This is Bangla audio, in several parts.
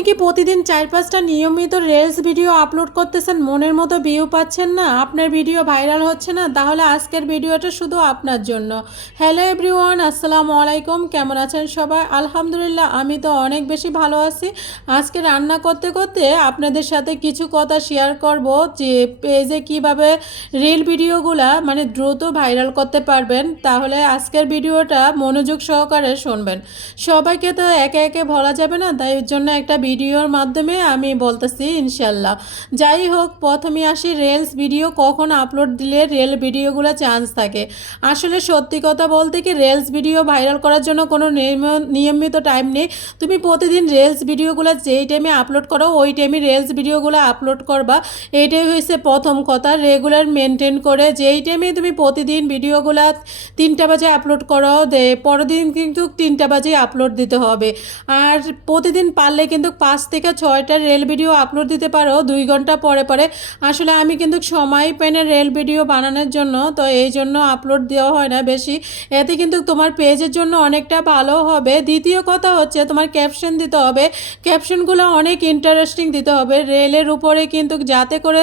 আপনি কি প্রতিদিন চার পাঁচটা নিয়মিত রিলস ভিডিও আপলোড করতেছেন? মনের মতো ভিউ পাচ্ছেন না? আপনার ভিডিও ভাইরাল হচ্ছে না? তাহলে আজকের ভিডিওটা শুধু আপনার জন্য। হ্যালো এভরিওয়ান আসসালামু আলাইকুম। কেমন আছেন সবাই? আলহামদুলিল্লাহ, আমি তো অনেক বেশি ভালো আছি। আজকে রান্না করতে করতে আপনাদের সাথে কিছু কথা শেয়ার করব যে পেজে কীভাবে রিল ভিডিওগুলা মানে দ্রুত ভাইরাল করতে পারবেন। তাহলে আজকের ভিডিওটা মনোযোগ সহকারে শুনবেন। সবাইকে তো একে একে বলা যাবে না, তাই জন্য একটা ভিডিওর মাধ্যমে আমি বলতেছি, ইনশাল্লাহ। যাই হোক, প্রথমে আসি রেলস ভিডিও কখন আপলোড দিলে রেল ভিডিওগুলো চান্স থাকে। আসলে সত্যি কথা বলতে কি রেলস ভিডিও ভাইরাল করার জন্য কোনো নিয়ম- নিয়মিত টাইম নেই। তুমি প্রতিদিন রেলস ভিডিওগুলো যেই টাইমে আপলোড করো, ওই টাইমে রেলস ভিডিওগুলো আপলোড করবা। এইটাই হয়েছে প্রথম কথা রেগুলার মেনটেন করে যেই টাইমে তুমি প্রতিদিন ভিডিওগুলো তিনটা বাজে আপলোড করো, দে, পরের দিন কিন্তু তিনটা বাজে আপলোড দিতে হবে। আর প্রতিদিন পারলে কিন্তু পাঁচ থেকে ছয়টা রেল ভিডিও আপলোড দিতে পারো, দুই ঘণ্টা পরে পরে। আসলে আমি কিন্তু সময় পাই না রেল ভিডিও বানানোর জন্য, তো এই জন্য আপলোড দেওয়া হয় না বেশি। এতে কিন্তু তোমার পেজের জন্য অনেকটা ভালো হবে। দ্বিতীয় কথা হচ্ছে তোমার ক্যাপশন দিতে হবে। ক্যাপশনগুলো অনেক ইন্টারেস্টিং দিতে হবে। রেলের উপরে কিন্তু যাতে করে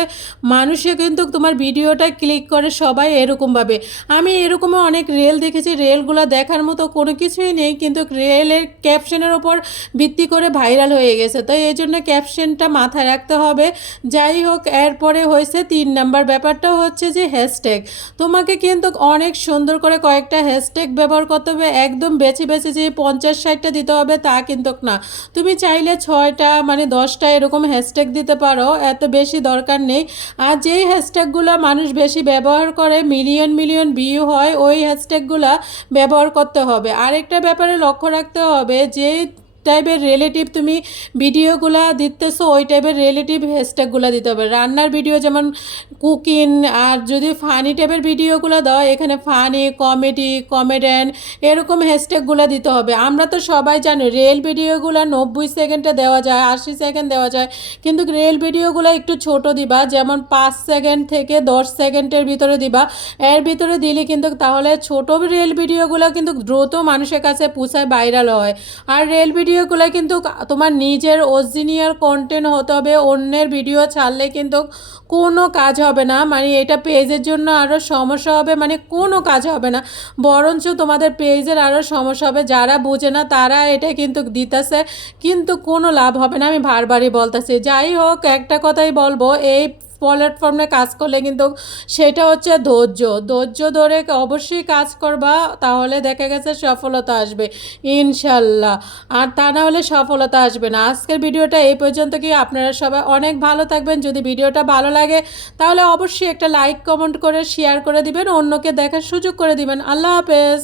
মানুষে কিন্তু তোমার ভিডিওটা ক্লিক করে সবাই এরকমভাবে আমি এরকমও অনেক রেল দেখেছি, রেলগুলো দেখার মতো কোনো কিছুই নেই, কিন্তু রেলের ক্যাপশনের ওপর ভিত্তি করে ভাইরাল হয়ে গেছে তো এই জন্য ক্যাপশনটা মাথায় রাখতে হবে। যাই হোক, এরপরে হয়েছে তিন নাম্বার ব্যাপারটা হচ্ছে যে হ্যাশট্যাগ তোমাকে কিন্তু অনেক সুন্দর করে কয়েকটা হ্যাশট্যাগ ব্যবহার করতে হবে। একদম বেছে বেছে যে পঞ্চাশ ষাটটা দিতে হবে তা কিন্তু না। তুমি চাইলে ছয়টা মানে দশটা এরকম হ্যাশট্যাগ দিতে পারো। এত বেশি দরকার নেই। আর যেই হ্যাশট্যাগুলো মানুষ বেশি ব্যবহার করে মিলিয়ন মিলিয়ন ভিউ হয়, ওই হ্যাশট্যাগুলো ব্যবহার করতে হবে। আরেকটা ব্যাপারে লক্ষ্য রাখতে হবে যে টাইপের রিলেটিভ তুমি ভিডিওগুলো দিতেছো, ওই টাইপের রিলেটিভ হ্যাশট্যাগুলো দিতে হবে। রান্নার ভিডিও যেমন কুকিং আর যদি ফানি টাইপের ভিডিওগুলো দাও, এখানে ফানি কমেডি কমেডিয়ান এরকম হ্যাশট্যাগুলো দিতে হবে। আমরা তো সবাই জানি রেল ভিডিওগুলো নব্বই সেকেন্ডে দেওয়া যায়, আশি সেকেন্ড দেওয়া যায়। কিন্তু রেল ভিডিওগুলো একটু ছোট দিবা, যেমন পাঁচ সেকেন্ড থেকে দশ সেকেন্ডের ভিতরে দিবা। এর ভিতরে দিলে কিন্তু তাহলে ছোট রেল ভিডিওগুলো কিন্তু দ্রুত মানুষের কাছে পুষায় ভাইরাল হয়। আর রেল ভিডিওগুলো কিন্তু তোমার নিজের অরিজিনাল কন্টেন্ট হতে হবে, অন্যের ভিডিও ছাড়লে কিন্তু কোনো কাজ হবে না। মানে এটা পেজের জন্য আরও সমস্যা হবে মানে কোনো কাজ হবে না। বরঞ্চ তোমাদের পেজের আরও সমস্যা হবে, যারা বোঝে না তারা এটা কিন্তু দিতেছে, কিন্তু কোনো লাভ হবে না। আমি বারবারই বলতেছি। যাই হোক, একটা কথাই বলব, এই প্ল্যাটফর্মে কাজ করলে কিন্তু সেটা হচ্ছে ধৈর্য। ধৈর্য ধরে অবশ্যই কাজ করবা, তাহলে দেখা গেছে সফলতা আসবে, ইনশাল্লাহ। আর তা না হলে সফলতা আসবে না। আজকের ভিডিওটা এই পর্যন্ত কি? আপনারা সবাই অনেক ভালো থাকবেন। যদি ভিডিওটা ভালো লাগে, তাহলে অবশ্যই একটা লাইক কমেন্ট করে শেয়ার করে দিবেন। অন্যকে দেখার সুযোগ করে দিবেন। আল্লাহ হাফেজ।